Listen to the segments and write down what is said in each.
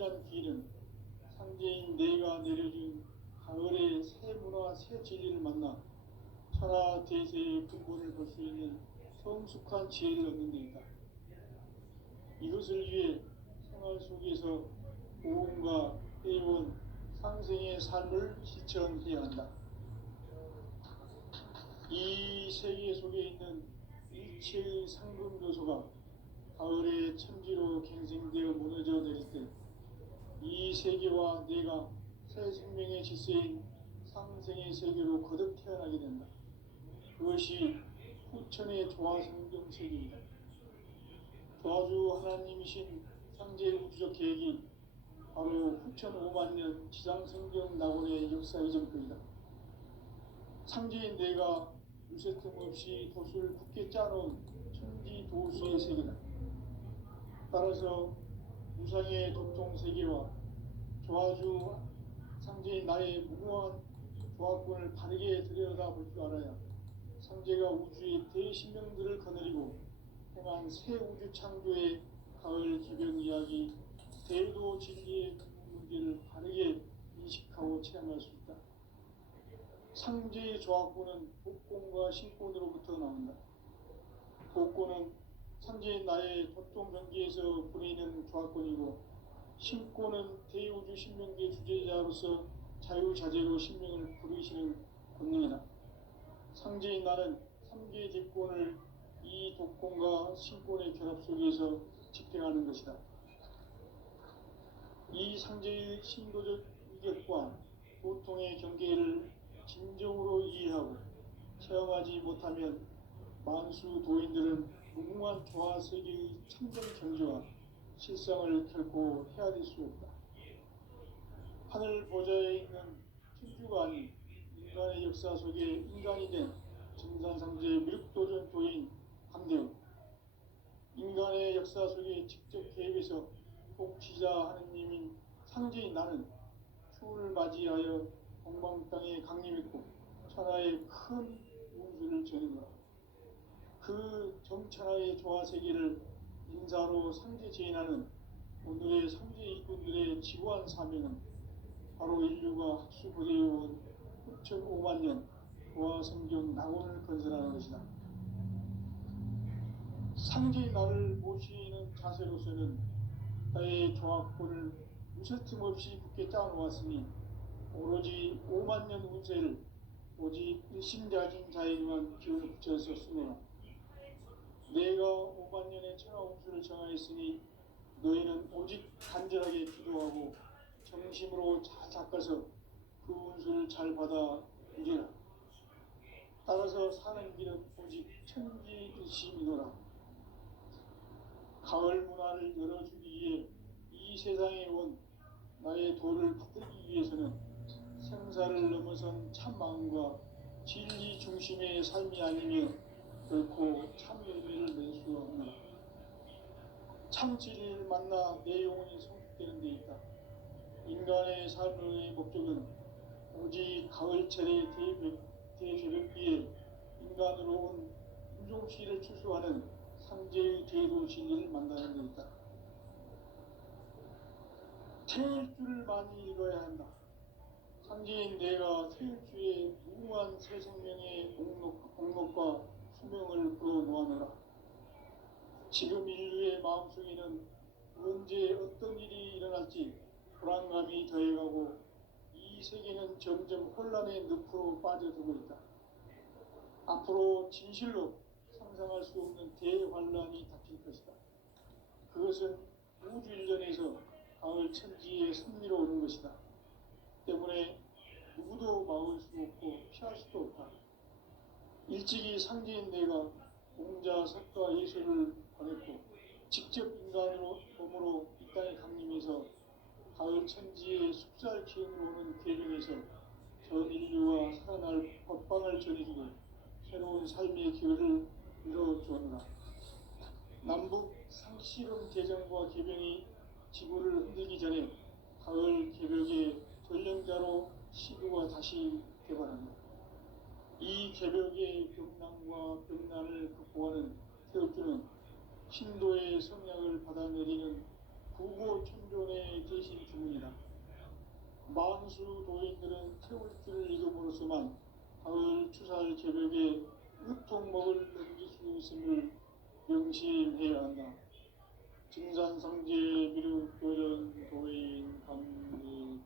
유일한 길은 상제인 내가 내려준 가을의 새 문화 새 진리를 만나 천하 대세의 근본을 볼 수 있는 성숙한 지혜를 얻는 데 있다. 이것을 위해 생활 속에서 고음과 해온 상생의 삶을 실천해야 한다. 이 세계 속에 있는 일체의 상금 요소가 가을의 천지로 갱생되어 무너져 내릴 때 이 세계와 내가 새 생명의 질서인 상생의 세계로 거듭 태어나게 된다. 그것이 후천의 조화성경 세계이다. 조화주 하나님이신 상제의 우주적 계획이 바로 후천 5만 년 지상성경 낙원의 역사 이전부이다. 상제인 내가 유세틈 없이 도수를 굳게 짜놓은 천지 도수의 세계다. 따라서 무상의 도통 세계와 조화주 상제인 나의 무모한 조화권을 바르게 들여다볼 줄 알아야 상제가 우주의 대신명들을 거느리고 행한 새 우주 창조의 가을 기병 이야기 대도 진리의 문제를 바르게 인식하고 체험할 수 있다. 상제의 조화권은 복권과 신권으로부터 나온다. 복권은 상제인 나의 도통 경계에서 보내는 조화권이고 신권은 대우주 신명계 주제자로서 자유자재로 신명을 부르시는 권능이다. 상제인 나는 3개의 대권을 이 독권과 신권의 결합 속에서 집행하는 것이다. 이 상제의 신도적 위격과 보통의 경계를 진정으로 이해하고 체험하지 못하면 만수 도인들은 무궁한 조화 세계의 참된 경지와 실상을 결코 헤아릴 수 없다. 하늘 보좌에 있는 천주가 아닌 인간의 역사 속에 인간이 된 증산상제의 미륵도전 도인 함대우, 인간의 역사 속에 직접 개입해서 통치자 하느님인 상제인 나는 추운을 맞이하여 동방 땅에 강림했고 천하의 큰 운수를 전해노라. 그 정천하의 조화세계를 인사로 상제 제인하는 오늘의 상제 일꾼들의 지구한 사명은 바로 인류가 학수고대해온 9,5만 년 조화성경 낙원을 건설하는 것이다. 상제의 나를 모시는 자세로서는 나의 조화권을 무쇠틈 없이 굳게 짜놓았으니 오로지 5만 년 운세를 오직 일심자진 자에게만 기운을 붙여서 쓰노라. 내가 5만 년의 천하 운수를 정하였으니 너희는 오직 간절하게 기도하고 정심으로 잘 닦아서 그 운수를 잘 받아 누리라. 따라서 사는 길은 오직 천지일심이노라. 가을 문화를 열어주기 위해 이 세상에 온 나의 도를 붙들기 위해서는 생사를 넘어선 참마음과 진리 중심의 삶이 아니면 결코 참 의미를 낼 수 없노라. 참 진리를 만나 내 영혼이 성숙되는 데 있다. 인간의 삶의 목적은 오직 가을철의 대개벽비에 인간으로 온 인종시를 추수하는 상제의 대도 진리를 만나는 데 있다. 태일주를 많이 읽어야 한다. 상제인 내가 태일주의 무궁한 새 생명의 공록과 수명을 불어놓아노라. 지금 인류의 마음속에는 언제 어떤 일이 일어날지 불안감이 더해가고 이 세계는 점점 혼란의 늪으로 빠져들고 있다. 앞으로 진실로 상상할 수 없는 대환란이 닥칠 것이다. 그것은 우주 일전에서 가을 천지의 승리로 오는 것이다. 때문에 누구도 막을 수 없고 피할 수도 없다. 일찍이 상제인 내가 공자, 석가, 예수를 보냈고 직접 인간으로 몸으로 이 땅에 강림해서 가을 천지의 숲살 기운으로 오는 계명에서 전 인류와 살아날 법방을 전해주고 새로운 삶의 기회를 이뤄주었노라. 남북 상실은 개정과 개병이 지구를 흔들기 전에 가을 개벽의 전령자로 시구가 다시 개발한다. 이 개벽의 병난과 병난을 극복하는 태엽주는 신도의 성약을 받아내리는 구고 천존의 대신 주문이다. 만수 도인들은 태울 줄을 이름으로서만 가을 추살 제벽에 으통 먹을 넘길 수 있음을 명심해야 한다. 증산상제 미륵 도전 도인 감리군.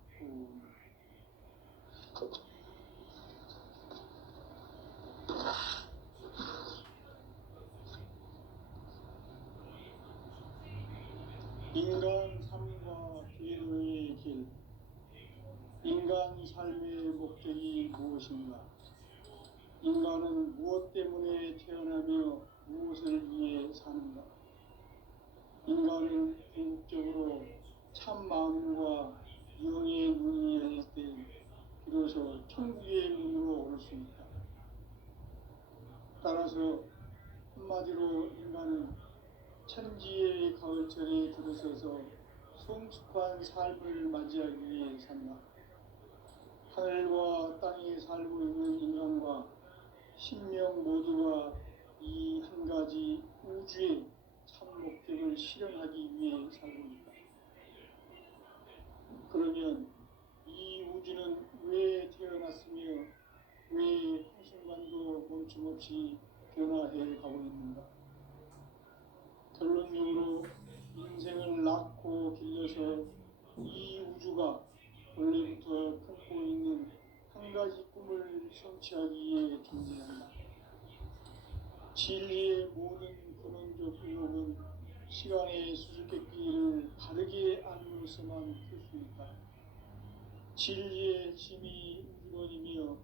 인간 삶과 계도의 길. 인간 삶의 목적이 무엇인가? 인간은 무엇 때문에 태어나며 무엇을 위해 사는가? 인간은 궁극적으로 참 마음과 영의 눈이 열릴 때 비로소 천국의 문으로 올 수 있다. 따라서 한마디로 인간은 천지의 가을철에 들어서서 성숙한 삶을 맞이하기 위해 산다. 하늘과 땅에 살고 있는 인간과 신명 모두가 이 한 가지 우주의 참 목적을 실현하기 위해 살고 있다. 그러면 이 우주는 왜 태어났으며 왜 한순간도 멈춤없이 변화해 가고 있는가? 결론적으로 인생을 낳고 길러서 이 우주가 원래부터 품고 있는 한 가지 꿈을 성취하기 위해 존재한다. 진리의 모든 근원적 의혹은 시간의 수수께끼를 바르게 알므로서만 풀 수 있다. 진리의 핵심이 우주론이며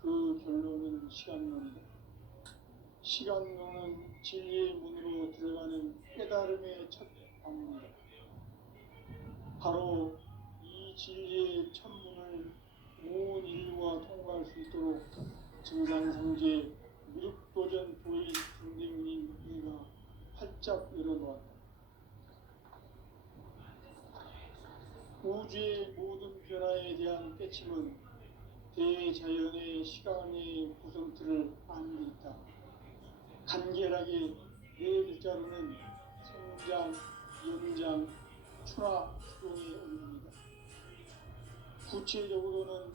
그 결론은 시간론이다. 시간론은 진리의 문으로 들어가는 깨달음의 첫 방문이다. 바로 이 진리의 천문을 온 인류가 통과할 수 있도록 증산상제 미륵도전 도인 등등인 이가 활짝 열어놓았다. 우주의 모든 변화에 대한 깨침은 대자연의 시간의 구성틀을 아는 데 있다. 간결하게 네 글자로는 성장, 연장, 추나 추동의 의미입니다. 구체적으로는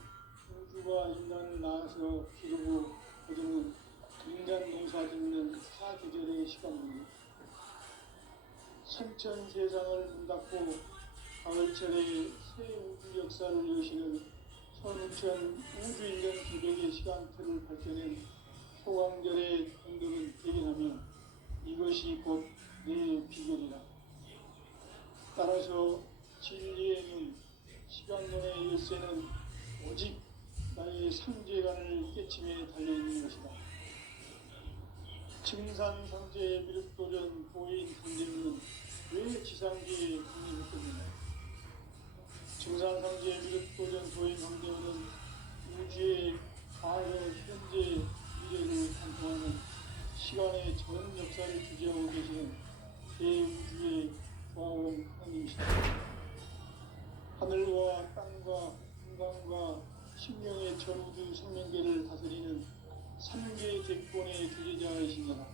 우주가 인간을 낳아서 기르고 거두는 인간 농사 짓는 사계절의 시간입니다. 선천 세상을 문닫고 가을철에 새 우주 역사를 여시는 선우천 우주 일년 기백의 시간틀을 밝혀낸 소강절의 공덕은 대견하며 이것이 곧 내 비결이다. 따라서 진리의 눈, 시간론의 열쇠는 오직 나의 상제관을 깨침에 달려있는 것이다. 증산상제 미륵도전 도인 상제는 왜 지상계에 국립했겠느냐? 증산상제 미륵도전 도인 상제는 우주의 과거, 현재, 미래를 관통하는 시간의 전 역사를 주재하고 계시는 대우주의 고아원 하나님이시다. 하늘과 땅과 인간과 신명의 전우주 생명계를 다스리는 삼계 대권의 주제자이시니라.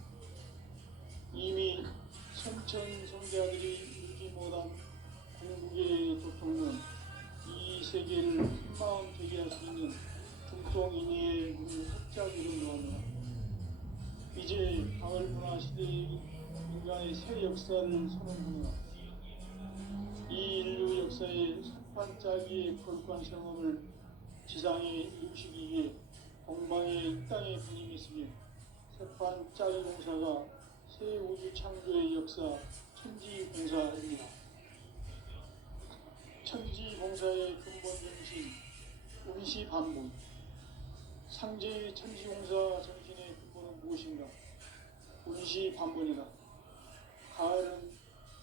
이미 선천성자들이 이루지 못한 궁극의 도통론, 이 세계를 한마음 되게 할 수 있는 중통인의의 문을 활짝 열어놓았노라. 이제 가을 문화 시대의 인간의 새 역사를 선언하노라. 이 인류 역사의 석판짜기의 거룩한 경험을 지상에 이루시기 위해 동방의 이 땅에 분임이 있으며 석판짜기 공사가 새 우주 창조의 역사 천지공사입니다. 천지공사의 근본 정신 운시반본. 상제의 천지공사 정신의 근본은 무엇인가? 운시반본이다. 가을은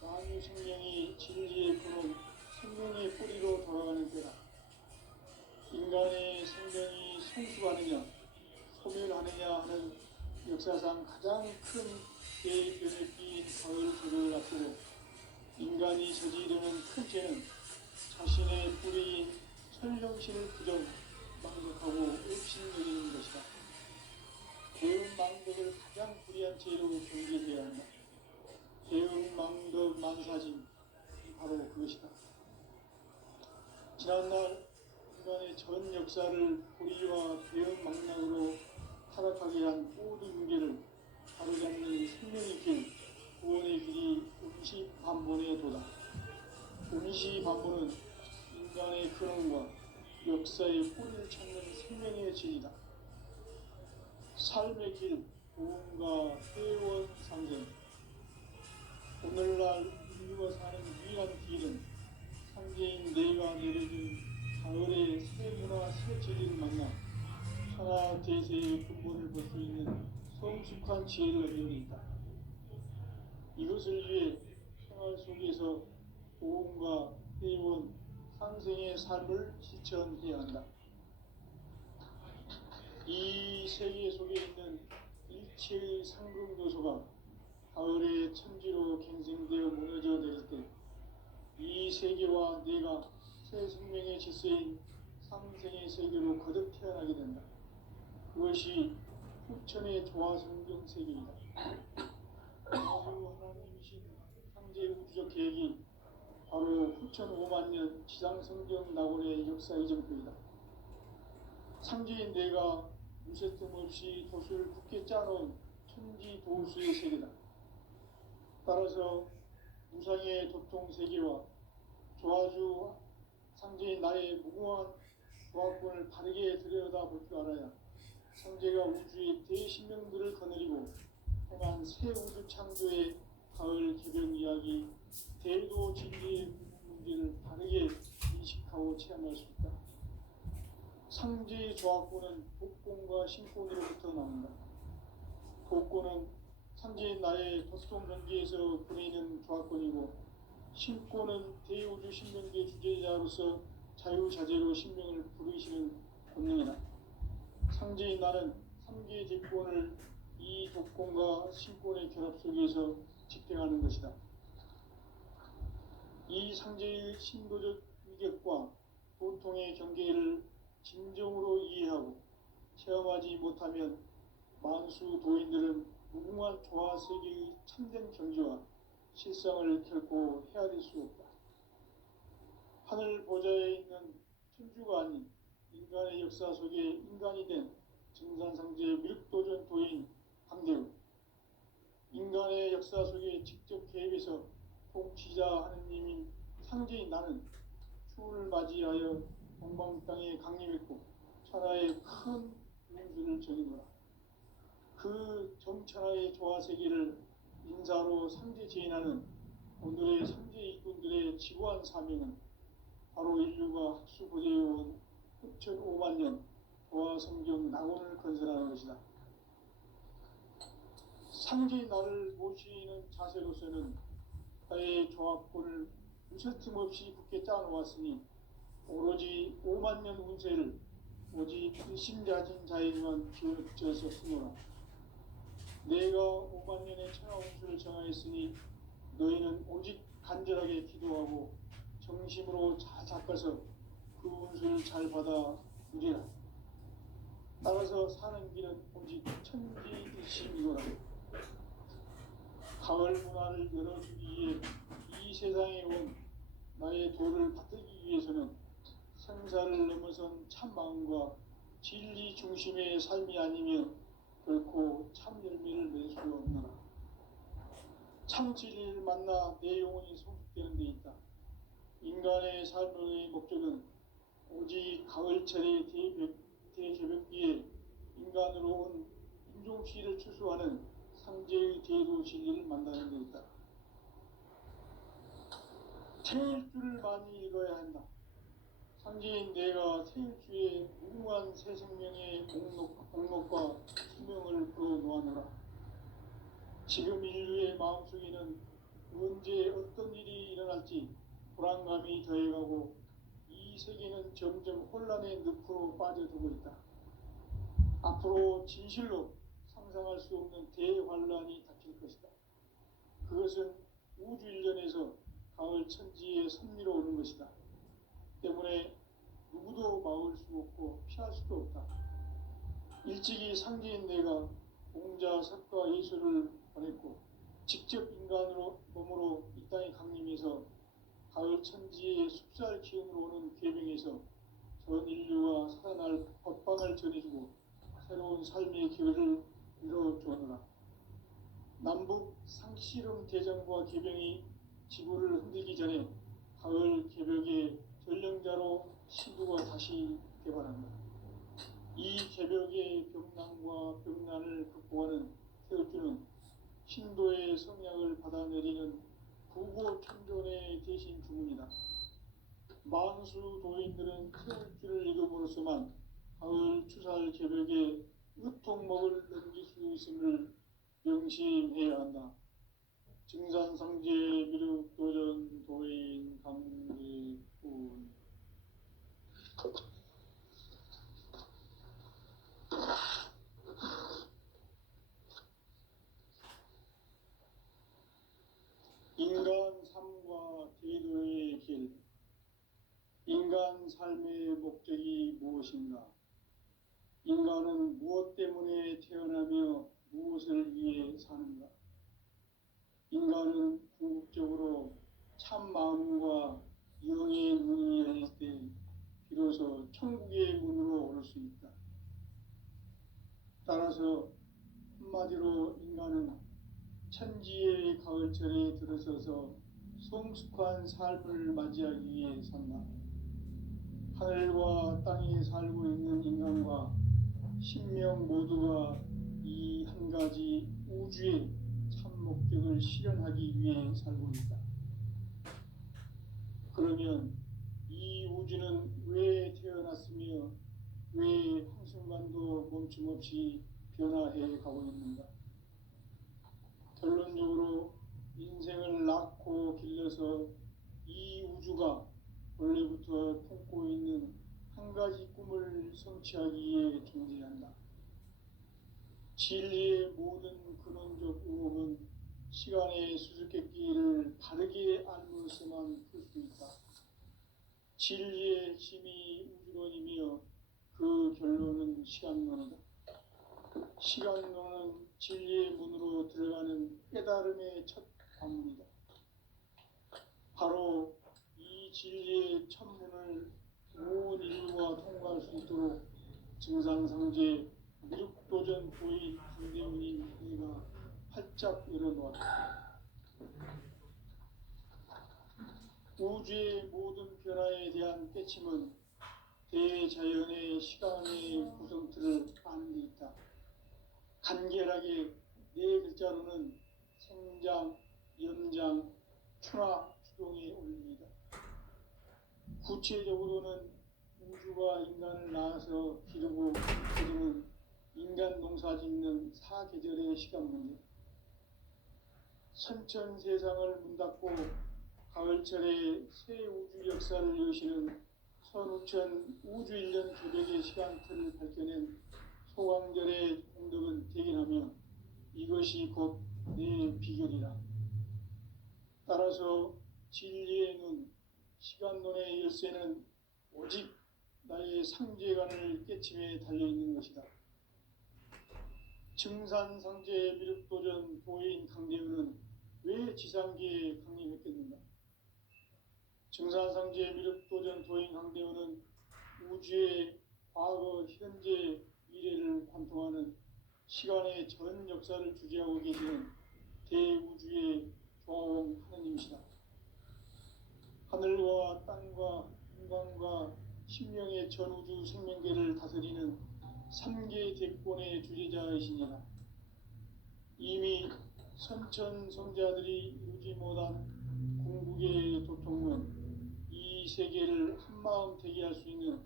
만유 생명이 진리의 근원, 생명의 뿌리로 돌아가는 때다. 인간의 생명이 성숙하느냐, 소멸하느냐 하는 역사상 가장 큰 대변을 띈 가을 계절을 앞두고 인간이 저지르는 큰 죄는 자신의 뿌리인 설령신을 부정, 망덕하고 읍신여기는 것이다. 대응망덕을 가장 불의한 죄로 경계해야 한다. 대응망덕 만사진, 바로 그것이다. 지난날 인간의 전 역사를 고리와 대응망락으로 타락하게 한 모든 문제를 바로잡는 생명의 길, 구원의 길이 음시반본에 도다. 음시반본은 인간의 근원과 역사의 뿌리를 찾는 생명의 진이다. 삶의 길, 보험과 회원 상생. 오늘날 인류가 사는 유일한 길은 상제인 내가 내려준 가을의 새 문화 새 진리를 만나 천하 대세의 근본을 볼 수 있는 성숙한 지혜를 얻는 데 있다. 이것을 위해 생활 속에서 보험과 회원, 상생의 삶을 실천해야 한다. 이 세계 속에 있는 일체의 상급 요소가 가을의 천지로 갱생되어 무너져 내릴 때 이 세계와 내가 새 생명의 질서인 상생의 세계로 거듭 태어나게 된다. 그것이 후천의 조화성경 세계이다. 하나님이신 상제 우주적 계획이 바로 후천 5만 년 지상성경 낙원의 역사 이정표이다. 상제인 내가 무쇠뜸 없이 도수를 굳게 짜놓은 천지 도수의 세계다. 따라서 무상의 도통 세계와 조화주 상제인 나의 무궁한 조합권을 바르게 들여다볼 줄 알아야 상제가 우주의 대신명들을 거느리고 행한 새 우주 창조의 가을 개변 이야기, 대도 진리의 문제를 바르게 인식하고 체험할 수 있다. 상제의 조합권은 복권과 신권으로부터 나온다. 복권은 상제인 나의 도통 전기에서 보내는 조합권이고, 신권은 대우주 신명계 주제자로서 자유자재로 신명을 부르시는 권능이다. 상제인 나는 3개의 대권을 이 독권과 신권의 결합 속에서 집행하는 것이다. 이 상제의 신도적 위격과 보통의 경계를 진정으로 이해하고 체험하지 못하면 만수 도인들은 무궁한 조화세계의 참된 경지와 실상을 결코 헤아릴 수 없다. 하늘 보좌에 있는 천주가 아닌 인간의 역사 속에 인간이 된 증산상제의 미륵도전 도인 강대우, 인간의 역사 속에 직접 개입해서 통치자 하느님인 상제인 나는 추를 맞이하여 동방 땅에 강림했고 천하의 큰 운수를 정해노라. 그 정천하의 조화세계를 인사로 상제 제인하는 오늘의 상제 일꾼들의 지구한 사명은 바로 인류가 학수고대해온 후천 5만 년 조화성경 낙원을 건설하는 것이다. 상제인 나를 모시는 자세로서는 나의 조합권을 무쇠틈 없이 굳게 짜놓았으니 오로지 5만 년 운세를 오직 일심자진 자에게만 비워져서 쓰노라. 내가 5만 년의 천하 운수를 정하였으니 너희는 오직 간절하게 기도하고 정심으로 잘 닦아서 그 운수를 잘 받아 누리라. 따라서 사는 길은 오직 천지일심이노라. 가을 문화를 열어주기 위해 이 세상에 온 나의 도를 받들기 위해서는 생사를 넘어선 참 마음과 진리 중심의 삶이 아니면 결코 참 열매를 맺을 수 없노라. 참 진리를 만나 내 영혼이 성숙되는 데 있다. 인간의 삶의 목적은 오직 가을철의 대개벽기에 인간으로 온 인종시를 추수하는 상제의 대도 진리를 만나는 데 있다. 태일주를 많이 읽어야 한다. 상제인 내가 태일주의 무궁한 새 생명의 목록과 수명을 풀어놓아노라. 지금 인류의 마음속에는 언제 어떤 일이 일어날지 불안감이 더해가고 이 세계는 점점 혼란의 늪으로 빠져들고 있다. 앞으로 진실로 상상할 수 없는 대환란이 닥칠 것이다. 그것은 우주 일련에서 가을 천지의 섭리로 오는 것이다. 때문에 누구도 막을 수 없고 피할 수도 없다. 일찍이 상제인 내가 공자, 석가, 예수를 보냈고 직접 몸으로 이 땅에 강림해서 가을 천지의 숲살 기운으로 오는 계명의 통해서 전 인류가 살아날 법방을 전해주고 새로운 삶의 기회를 열어주느라. 남북 상씨름 대전과 개병이 지구를 흔들기 전에 가을 개벽의 전령자로 신부가 다시 개발한다. 이 개벽의 벽난과 벽난을 극복하는 태극주는 신도의 성약을 받아내리는 부고천존의 대신 주문이다. 만수 도인들은 태극주를 읽음으로써만 가을 추살 개벽의 으통목을 넘길 수 있음을 명심해야 한다. 증산상제 미륵도전 도인 강대군. 인간 삶과 대도의 길. 인간 삶의 목적이 무엇인가? 인간은 무엇 때문에 태어나며 무엇을 위해 사는가? 인간은 궁극적으로 참 마음과 영의 문이 열릴 때 비로소 천국의 문으로 오를 수 있다. 따라서 한마디로 인간은 천지의 가을철에 들어서서 성숙한 삶을 맞이하기 위해 산다. 하늘과 땅에 살고 있는 인간과 신명 모두가 이 한 가지 우주의 참 목적을 실현하기 위해 살고 있다. 그러면 이 우주는 왜 태어났으며 왜 한순간도 멈춤 없이 변화해 가고 있는가? 결론적으로 인생을 낳고 길러서 이 우주가 원래부터 품고 있는 한 가지 꿈을 성취하기 위해 존재한다. 진리의 모든 근원적 의혹은 시간의 수수께끼를 바르게 알므로서만 풀 수 있다. 진리의 핵심이 우주론이며 그 결론은 시간론이다. 시간론은 진리의 문으로 들어가는 깨달음의 첫 관문이다. 바로 이 진리의 첫문을 온 인류가 통과할 수 있도록 증산상제 미륵도전 도인 강대문인 이가 활짝 열어놓았다. 우주의 모든 변화에 대한 깨침은 대자연의 시간의 구성틀을 아는 데 있다. 간결하게 네 글자로는 생장, 연장, 추나 추동에 올립니다. 구체적으로는 우주가 인간을 낳아서 기르고 기르는 인간 농사 짓는 사계절의 시간 문제. 선천 세상을 문 닫고 가을철에 새 우주 역사를 여시는 선우천 우주 1년 개벽의 시간틀을 밝혀낸 소강절의 공덕은 대견하며 이것이 곧 내 비결이라. 따라서 진리의 눈, 시간론의 열쇠는 오직 나의 상제관을 깨침에 달려있는 것이다. 증산상제 미륵도전 도인 강대은은 왜 지상계에 강림했겠는가? 증산상제 미륵도전 도인 강대은은 우주의 과거, 현재, 미래를 관통하는 시간의 전 역사를 주재하고 계시는 대우주의 조화홍 하느님이시다. 하늘과 땅과 인간과 신명의 전우주 생명계를 다스리는 3계 대권의 주제자이시니라. 이미 선천성자들이 이루지 못한 궁극의 도통은 이 세계를 한마음 되게 할 수 있는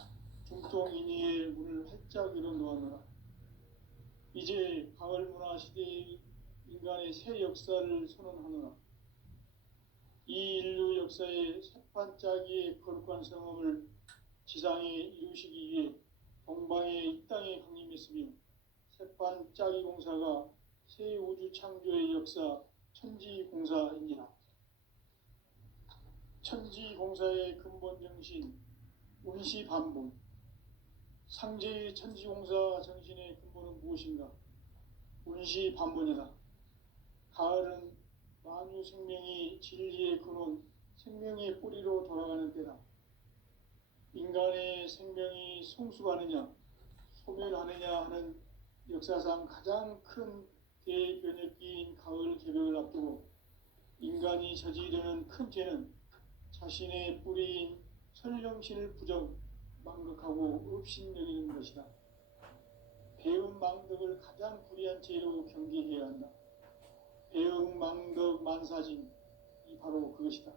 중통인의의 문을 활짝 열어놓았노라. 이제 가을 문화 시대의 인간의 새 역사를 선언하노라. 이 인류 역사의 새판짜기의 거룩한 성험을 지상에 이루시기 위해 동방의 이 땅에 강림했으며 새판짜기 공사가 새 우주 창조의 역사 천지공사이니라. 천지공사의 근본 정신 운시반본. 상제의 천지공사 정신의 근본은 무엇인가? 운시반본이다. 가을은 만유 생명이 진리의 근원, 생명의 뿌리로 돌아가는 때다. 인간 인간의 생명이 성숙하느냐 소멸하느냐 하는 역사상 가장 큰 대변혁기인 가을 개벽을 앞두고 인간이 저지르는 큰 죄는 자신의 뿌리인 설령신을 부정 망각하고 업신여기는 것이다. 배은 망덕을 가장 불의한 죄로 경계해야 한다. 배은 망덕 만사진 이 바로 그것이다.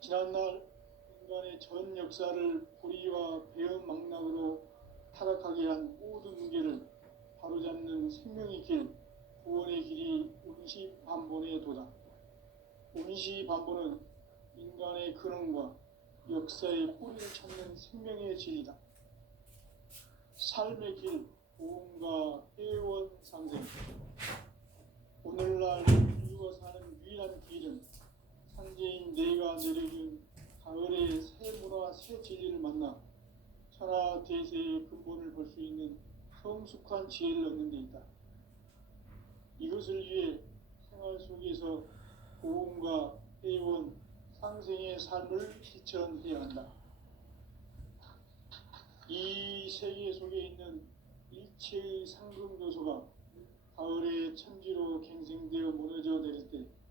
지난날 인간의 전 역사를 불의와 배은 망락으로 타락하게 한 모든 문제를 바로잡는 생명의 길, 구원의 길이 운시반본에 도다. 운시반본은 인간의 근원과 역사의 뿌리를 찾는 생명의 진리다. 삶의 길, 보험과 회원 상생. 오늘날 인류가 사는 유일한 길은 상제인 내가 내려준 가을의 새 문화, 새 진리를 만나 천하 대세의 근본을 볼 수 있는 성숙한 지혜를 얻는 데 있다. 이것을 위해 생활 속에서 보험과 회원, 상생의 삶을 실천해야 한다. 이 세계 속에 있는 일체의 상금 요소가 가을의 천지로 갱생되어 무너져 내릴 때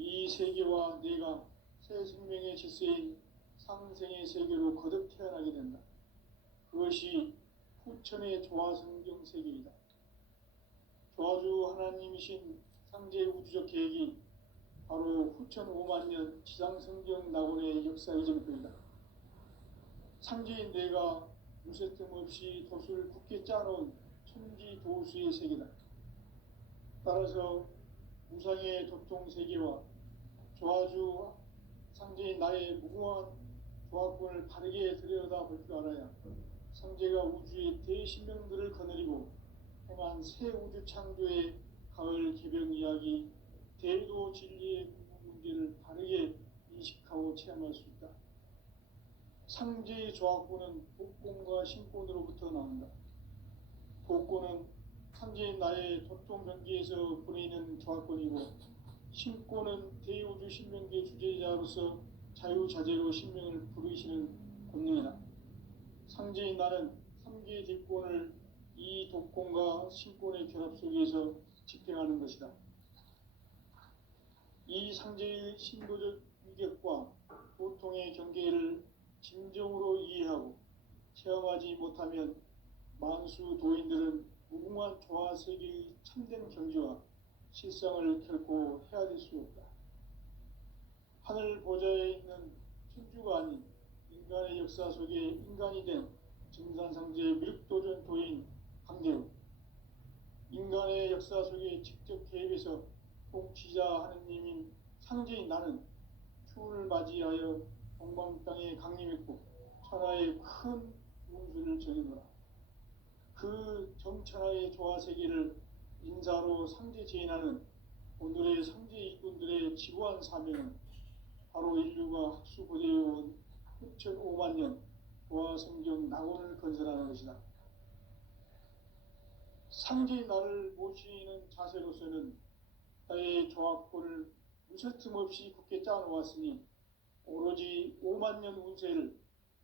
이 세계와 내가 새 생명의 질서인 상생의 세계로 거듭 태어나게 된다. 그것이 후천의 조화성경 세계이다. 조화주 하나님이신 상제 우주적 계획이 바로 후천 5만년 지상성경 낙원의 역사 이전편이다. 상제인 내가 무쇠 틈 없이 도수를 굳게 짜놓은 천지 도수의 세계다. 따라서 무상의 도통 세계와 조화주 상제인 나의 무궁한 조화권을 바르게 들여다볼 줄 알아야 상제가 우주의 대신명들을 거느리고 행한 새 우주 창조의 가을 개벽 이야기, 대도 진리의 궁극 문제를 바르게 인식하고 체험할 수 있다. 상제의 조화권은 복권과 신권으로부터 나온다. 복권은 상제인 나의 도통 경계에서 보내는 조화권이고, 신권은 대우주 신명계 주제자로서 자유자재로 신명을 부르시는 권능이다. 상제인 나는 3개의 뒷권을 이 독권과 신권의 결합 속에서 집행하는 것이다. 이 상제의 신도적 위격과 보통의 경계를 진정으로 이해하고 체험하지 못하면 만수 도인들은 무궁한 조화 세계의 참된 경지와 실상을 결코 헤아릴 수 없다. 하늘 보좌에 있는 천주가 아닌 인간의 역사 속에 인간이 된 증산상제의 밀도전 도인 강대우, 인간의 역사 속에 직접 개입해서 통치자 하느님인 상제인 나는 추운을 맞이하여 동방 땅에 강림했고 천하의 큰 운수를 정해노라. 그 정천하의 조화세계를 인사로 상제 제인하는 오늘의 상제 일꾼들의 지구한 사명은 바로 인류가 학수고대해온 후천 5만년 조화성경 낙원을 건설하는 것이다. 상제인 나를 모시는 자세로서는 나의 조화권을 무설틈 없이 굳게 짜놓았으니 오로지 5만년 운세를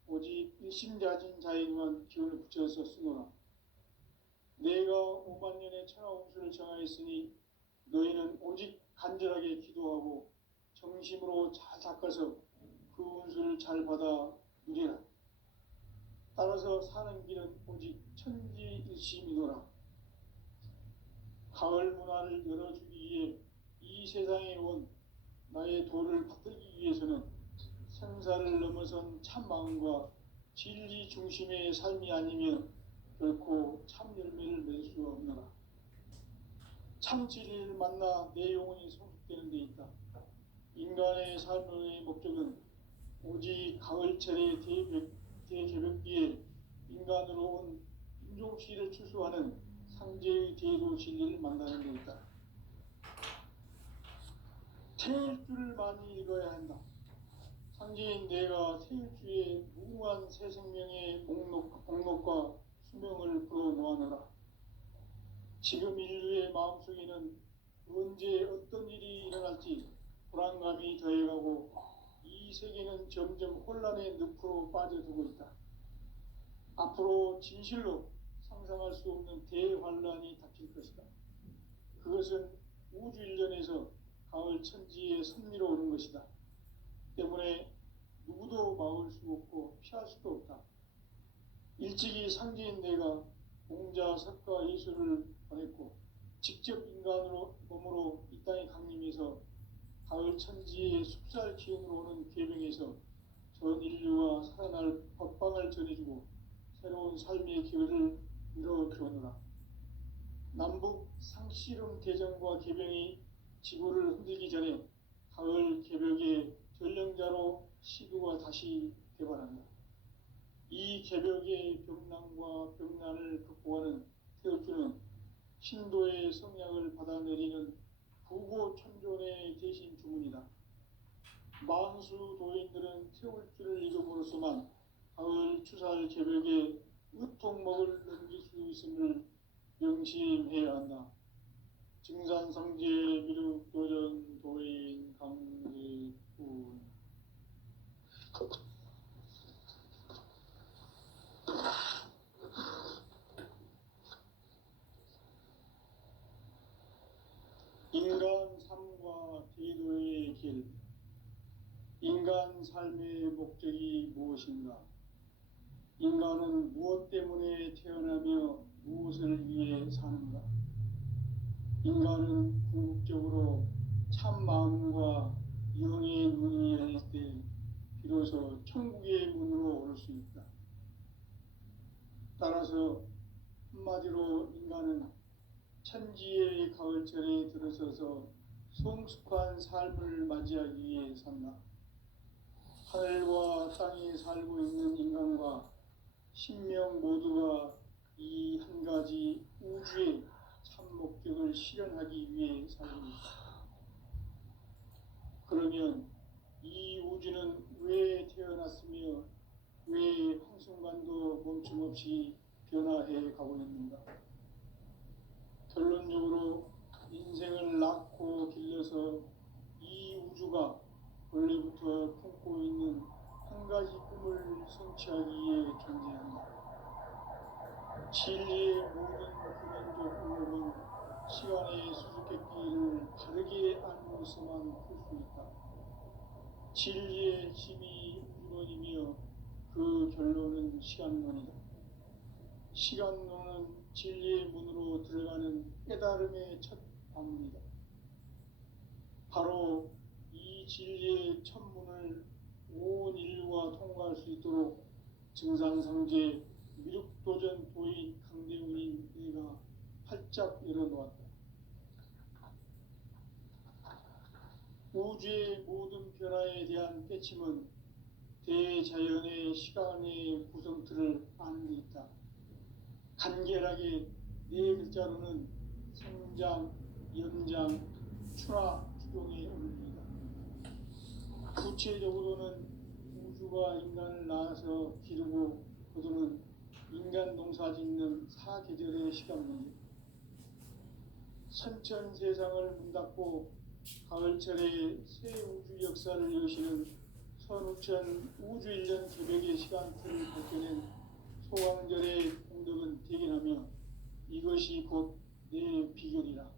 오직 일심자진 자에게만 기운을 붙여서 쓰노라. 내가 5만년의 천하 운수를 정하였으니 너희는 오직 간절하게 기도하고 정심으로 잘 닦아서 그 운수를 잘 받아 누리라. 따라서 사는 길은 오직 천지일심이노라. 가을 문화를 열어주기 위해 이 세상에 온 나의 도를 받들기 위해서는 생사를 넘어선 참 마음과 진리 중심의 삶이 아니면 결코 참 열매를 맺을 수 없노라. 참 진리를 만나 내 영혼이 성숙되는 데 있다. 인간의 삶의 목적은 오직 가을철의 대개벽기에 인간으로 온 인종시를 추수하는 상제의 대도 진리를 만나는 데 있다. 태일주를 많이 읽어야 한다. 상제인 내가 태일주의 무궁한 새 생명의 목록과 수명을 불어놓아노라. 지금 인류의 마음속에는 언제 어떤 일이 일어날지 불안감이 더해가고 이 세계는 점점 혼란의 늪으로 빠져들고 있다. 앞으로 진실로 상상할 수 없는 대환란이 닥칠 것이다. 그것은 우주 일련에서 가을 천지의 섭리로 오는 것이다. 때문에 누구도 막을 수 없고 피할 수도 없다. 일찍이 상제인 내가 공자, 석가, 예수를 보냈고 직접 인간으로 몸으로 이 땅에 강림해서 가을 천지의 숲살 기운으로 오는 계명에서 전 인류가 살아날 법방을 전해주고 새로운 삶의 기회를 이뤄주오노라. 남북 상씨름 대전과 계병이 지구를 흔들기 전에 가을 개벽의 전령자로 시도가 다시 개발한다. 이 개벽의 병난과 병난을 극복하는 태엽주는 신도의 성약을 받아내리는 부고천존의 대신 주문이다. 만수 도인들은 태울주를 읽음으로써만 가을 추살 개벽의 으통목을 넘길 수 있음을 명심해야 한다. 증산상제 미륵도전 도인 강제군. 인간 삶과 제도의 길. 인간 삶의 목적이 무엇인가? 인간은 무엇 때문에 태어나며 무엇을 위해 사는가? 인간은 궁극적으로 참 마음과 영의 눈이 열릴 때 비로소 천국의 문으로 오를 수 있다. 따라서 한마디로 인간은 천지의 가을철에 들어서서 성숙한 삶을 맞이하기 위해 산다. 하늘과 땅에 살고 있는 인간과 신명 모두가 이 한 가지 우주의 참 목적을 실현하기 위해 살고 있다. 그러면 이 우주는 왜 태어났으며 왜 한순간도 멈춤없이 변화해 가고 있는가? 결론적으로 인생을 낳고 길러서 이 우주가 원래부터 품고 있는 한 가지 꿈을 성취하기 위해 존재한다. 진리의 모든 근원적 의혹은 시간의 수수께끼를 바르게 알므로서만 풀 수 있다. 진리의 힘이 우주론이며 그 결론은 시간론이다. 시간론은 진리의 문으로 들어가는 깨달음의 첫 방문이다. 바로 이 진리의 첫 문을 온 인류가 통과할 수 있도록 증산상제 미륵도전 도인 강대훈인 내가 활짝 열어놓았다. 우주의 모든 변화에 대한 깨침은 대자연의 시간의 구성틀을 아는 데 있다. 간결하게 네 글자로는 성장, 연장, 추나 추동의 원리이다. 구체적으로는 우주가 인간을 낳아서 기르고 거두는 인간 농사 짓는 사계절의 시간론이다. 선천 세상을 문 닫고 가을철에 새 우주 역사를 여시는 선우천 우주일년 개벽의 시간틀을 밝혀낸 소강절의 공덕은 대견하며 이것이 곧 내 비결이라.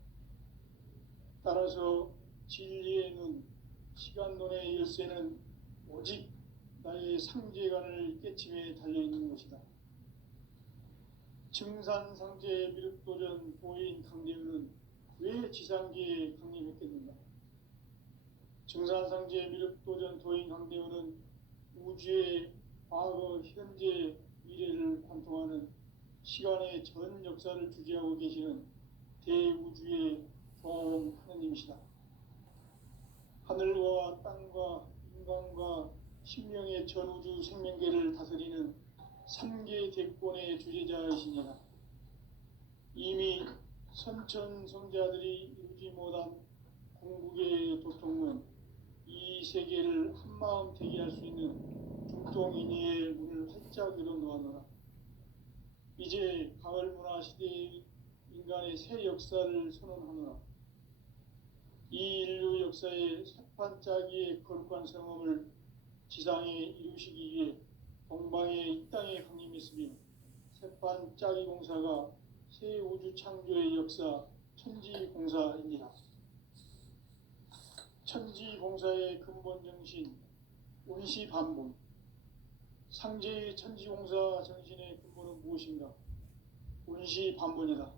따라서 진리의 눈, 시간론의 열쇠는 오직 나의 상제관을 깨침에 달려있는 것이다. 증산상제 미륵도전 도인 강대훈은 왜 지상계에 강림했겠는가? 증산상제 미륵도전 도인 강대훈은 우주의 과거, 현재, 미래를 관통하는 시간의 전 역사를 주재하고 계시는 대우주의 조화원 하느님이시다. 하늘과 땅과 인간과 신명의 전우주 생명계를 다스리는 3계 대권의 주재자이시니라. 이미 선천성자들이 이루지 못한 궁극의 도통문, 이 세계를 한마음 되게 할 수 있는 중통인의의 문을 활짝 열어놓아노라. 이제 가을 문화 시대의 인간의 새 역사를 선언하노라. 이 인류 역사의 첫 반짝이의 거룩한 성험을 지상에 이루시기 위해 동방의 이 땅에 강림했으며 새판 짜기 공사가 새 우주 창조의 역사 천지공사입니다. 천지공사의 근본 정신 운시반본. 상제의 천지공사 정신의 근본은 무엇인가? 운시반본이다.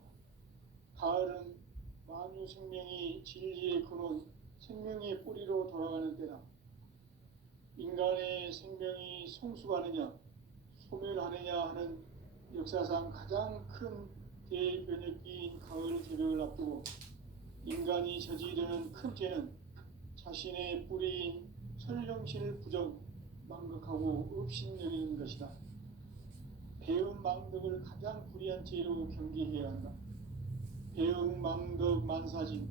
가을은 만유 생명이 진리의 근원, 생명의 뿌리로 돌아가는 때다. 인간의 생명이 성숙하느냐, 소멸하느냐 하는 역사상 가장 큰 대변혁기인 가을 개벽을 앞두고 인간이 저지르는 큰 죄는 자신의 뿌리인 설령신을 망각하고 업신여기는 것이다. 배은망덕을 가장 불의한 죄로 경계해야 한다. 배은망덕 만사진,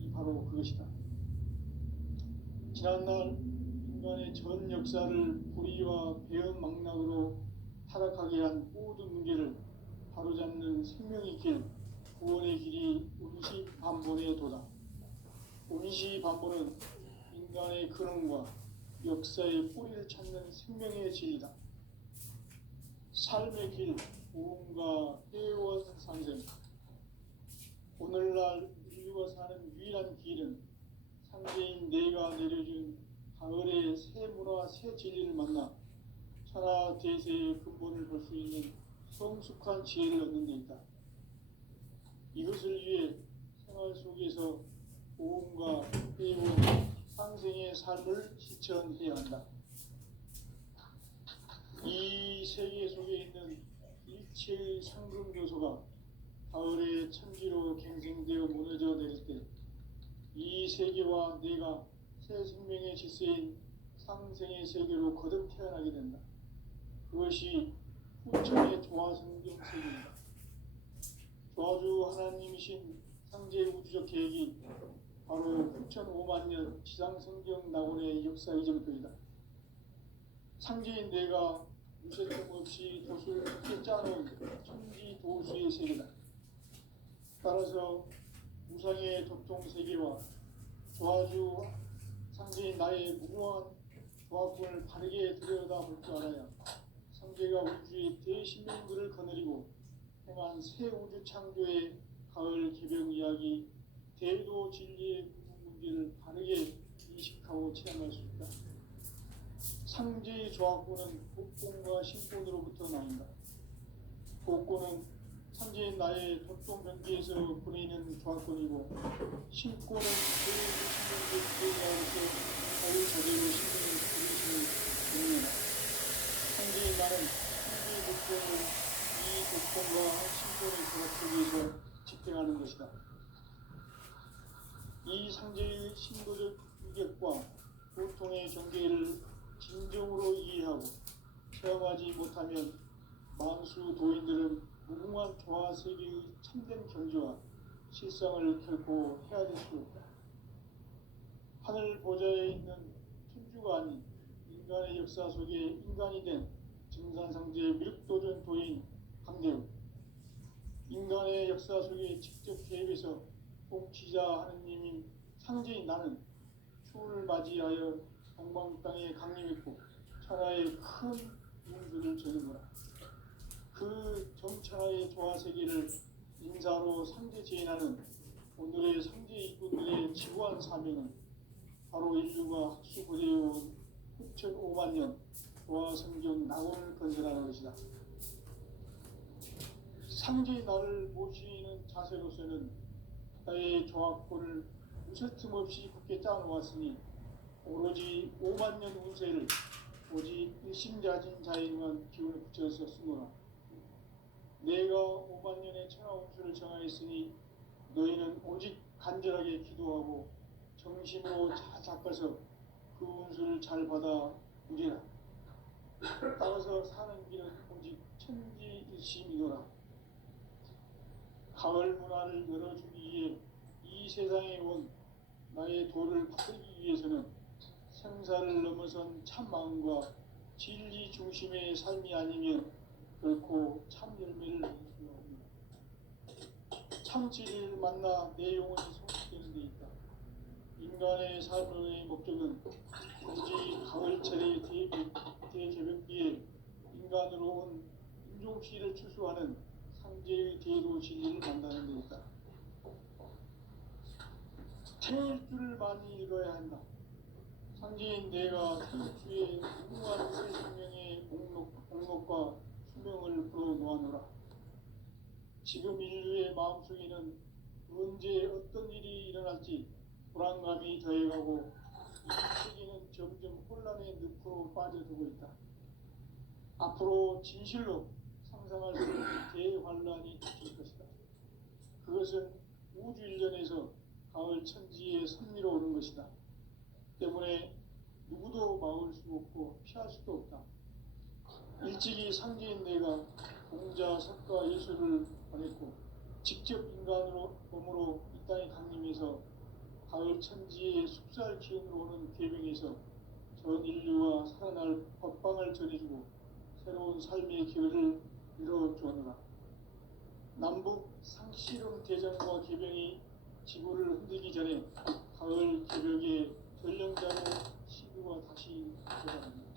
이 바로 그것이다. 지난날 인간의 전 역사를 불의와 배은망락으로 타락하게 한 모든 문제를 바로잡는 생명의 길, 구원의 길이 운시반본의 도다. 운시반본은 인간의 근원과 역사의 뿌리를 찾는 생명의 진리다. 삶의 길, 부흥과 회원 상생. 오늘날 인류가 사는 유일한 길은 상제인 내가 내려준 가을의 새 문화, 새 진리를 만나 천하 대세의 근본을 볼 수 있는 성숙한 지혜를 얻는 데 있다. 이것을 위해 생활 속에서 보험과 회원, 상생의 삶을 실천해야 한다. 이 세계 속에 있는 일체의 상금 요소가 가을의 천지로 갱생되어 무너져 내릴 때 이 세계와 내가 새 생명의 질서인 상생의 세계로 거듭 태어나게 된다. 그것이 후천의 조화성경 세계입니다. 조화주 하나님이신 상제 우주적 계획이 바로 후천 5만년 지상성경 낙원의 역사 이전부터이다. 상제인 내가 무쇠점 없이 도수를 깊게 짜놓은 천지 도수의 세계다. 따라서 무상의 도통 세계와 조화주 상제인 나의 무궁한 조화권을 바르게 들여다볼 줄 알아야 상제가 우주의 대신명들을 거느리고 행한 새 우주 창조의 가을 개벽 이야기, 대도 진리의 문제를 바르게 인식하고 체험할 수 있다. 상제의 조화권은 복권과 신권으로부터 나온다. 복권은 상제인 나의 도통 변기에서 보내는 조화권이고, 신권은 제 신명적 대가로서 자유 자재로 신분을 부리심을 의미한다. 상제인 나는 상제의 복권을 이 복권과 신권의 조합 속에서 집행하는 것이다. 이 상제의 신도적 유격과 고통의 경계를 진정으로 이해하고 체험하지 못하면 만수 도인들은 무궁한 조화 세계의 참된 경지와 실상을 결코 헤아릴 수 없다. 하늘 보좌에 있는 천주가 아닌 인간의 역사 속에 인간이 된 증산상제 밀도전 도인 강대우, 인간의 역사 속에 직접 개입해서 통치자 하느님인 상제인 나는 추운을 맞이하여 동방 땅에 강림했고 천하의 큰 문수를 저는구나. 그 정천하의 조화세계를 인사로 상제 제인하는 오늘의 상제 일꾼들의 지구한 사명은 바로 인류가 학수고대해온 후천 5만년 조화성경 낙원을 건설하는 것이다. 상제의 나를 모시는 자세로서는 나의 조화권을 무쇠 틈 없이 굳게 짜놓았으니 오로지 5만년 운세를 오직 일심자진 자에만 기운을 붙여서 쓰노라. 내가 5만년의 천하 운수를 정하였으니 너희는 오직 간절하게 기도하고 정심으로 잘 닦아서 그 운수를 잘 받아 누리라. 따라서 사는 길은 오직 천지일심이노라. 가을 문화를 열어주기 위해 이 세상에 온 나의 도를 받들기 위해서는 생사를 넘어선 참 마음과 진리 중심의 삶이 아니면 결코 참 열매를 낼 수가 없다. 참 진리를 만나 내 영혼이 성숙되는 데 있다. 인간의 삶의 목적은 굳이 가을철의 대개벽기에 인간으로 온 인종시를 추수하는 상제의 대도 진리를 만나는 데 있다. 태일주를 많이 읽어야 한다. 상제인 내가 태일주의 무궁한 새 생명의 목록과 수명을 풀어놓아노라. 지금 인류의 마음속에는 언제 어떤 일이 일어날지 불안감이 더해가고 이 세계는 점점 혼란의 늪으로 빠져들고 있다. 앞으로 진실로 상상할 수 없는 대환란이 닥칠 것이다. 그것은 우주 일련에서 가을 천지의 섭리로 오는 것이다. 때문에 누구도 막을 수 없고 피할 수도 없다. 일찍이 상제인 내가 공자, 석가, 예수를 보냈고 직접 인간으로 몸으로 이 땅에 강림해서 가을 천지의 숙살 기운으로 오는 계명에서 전 인류와 살아날 법방을 전해주고 새로운 삶의 기회를 이뤄주었노라. 남북 상씨름 대전과 계병이 지구를 흔들기 전에 가을 개벽의 전령자로 시구가 다시 들어갑니다.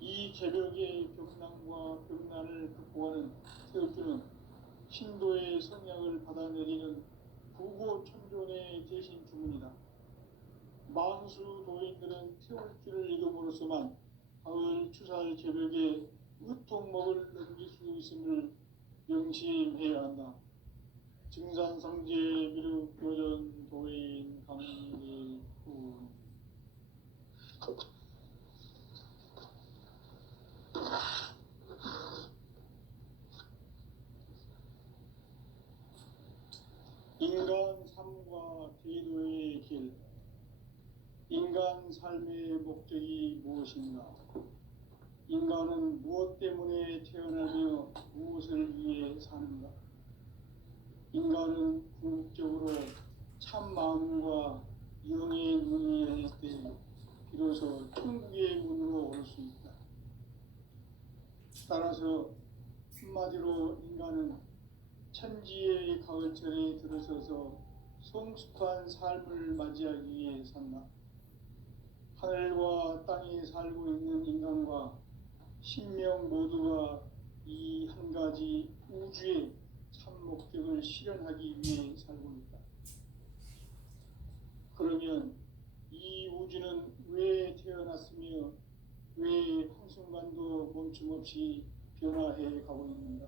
이 개벽의 벽난과 벽난을 극복하는 태극주는 신도의 성약을 받아내리는 부고천존의 대신 주문이다. 만수 도인들은 태울주를 읽음으로써만 가을 추살 개벽의 으통목을 넘길 수 있음을 명심해야 한다. 증산상제 미륵교전 도인 강리군. 인간 삶과 제도의 길. 인간 삶의 목적이 무엇인가? 인간은 무엇 때문에 태어나며 무엇을 위해 사는가? 인간은 궁극적으로 참 마음과 영의 눈이 열릴 때 비로소 천국의 문으로 올 수 있다. 따라서 한마디로 인간은 천지의 가을철에 들어서서 성숙한 삶을 맞이하기 위해 산다. 하늘과 땅에 살고 있는 인간과 신명 모두가 이 한 가지 우주의 참 목적을 실현하기 위해 살고 있다. 그러면 이 우주는 왜 태어났으며 왜 한순간도 멈춤 없이 변화해 가고 있는가?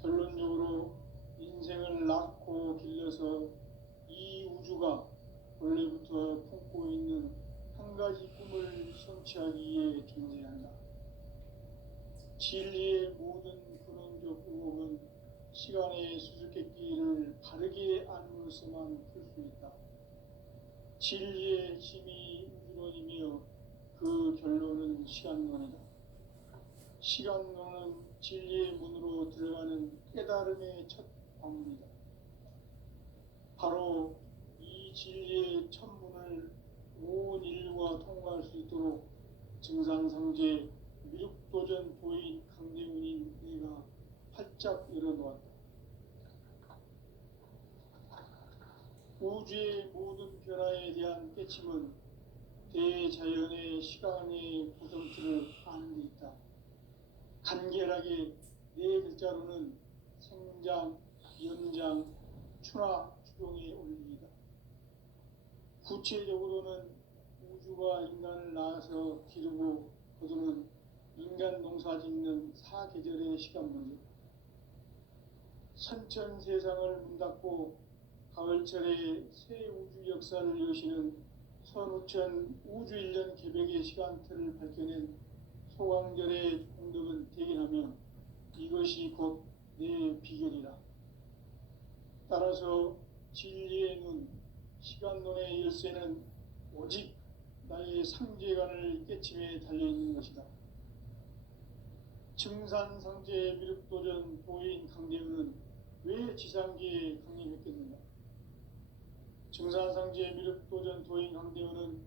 결론적으로 인생을 낳고 길러서 이 우주가 원래부터 품고 있는 한 가지 꿈을 성취하기 위해 존재한다. 진리의 모든 근원적 의혹은 시간의 수수께끼를 바르게 알므로서만 풀 수 있다. 진리의 핵심이 우주론이며 그 결론은 시간론이다. 시간론은 진리의 문으로 들어가는 깨달음의 첫 방문이다. 바로 이 진리의 첫 문을 온 인류가 통과할 수 있도록 증산상제 미륵도전 도인 강대훈인 내가 활짝 열어놓았다. 우주의 모든 변화에 대한 깨침은 대자연의 시간의 구성틀을 아는 데 있다. 간결하게 네 글자로는 생장, 연장, 추나 추동의 원리이다. 구체적으로는 우주가 인간을 낳아서 기르고 거두는 인간 농사 짓는 사계절의 시간 문제. 선천 세상을 문 닫고 가을철에 새 우주 역사를 여시는 선우천 우주일년 개벽의 시간틀을 밝혀낸 소강절의 공덕은 대견하며 이것이 곧 내 비결이라. 따라서 진리의 눈, 시간론의 열쇠는 오직 나의 상제관을 깨침에 달려있는 것이다. 증산상제 미륵도전 도인 강대훈은 왜 지상계에 강림했겠는가? 증산상제 미륵도전 도인 강대훈은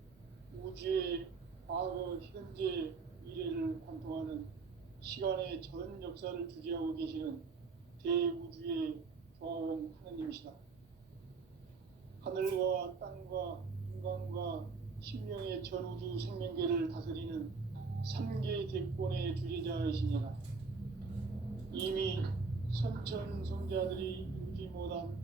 우주의 과거, 현재, 미래를 관통하는 시간의 전 역사를 주재하고 계시는 대우주의 조화원 하느님이시다. 하늘과 땅과 인간과 신명의 전우주 생명계를 다스리는 삼계 대권의 주제자이시니라. 이미 선천성자들이 이루지 못한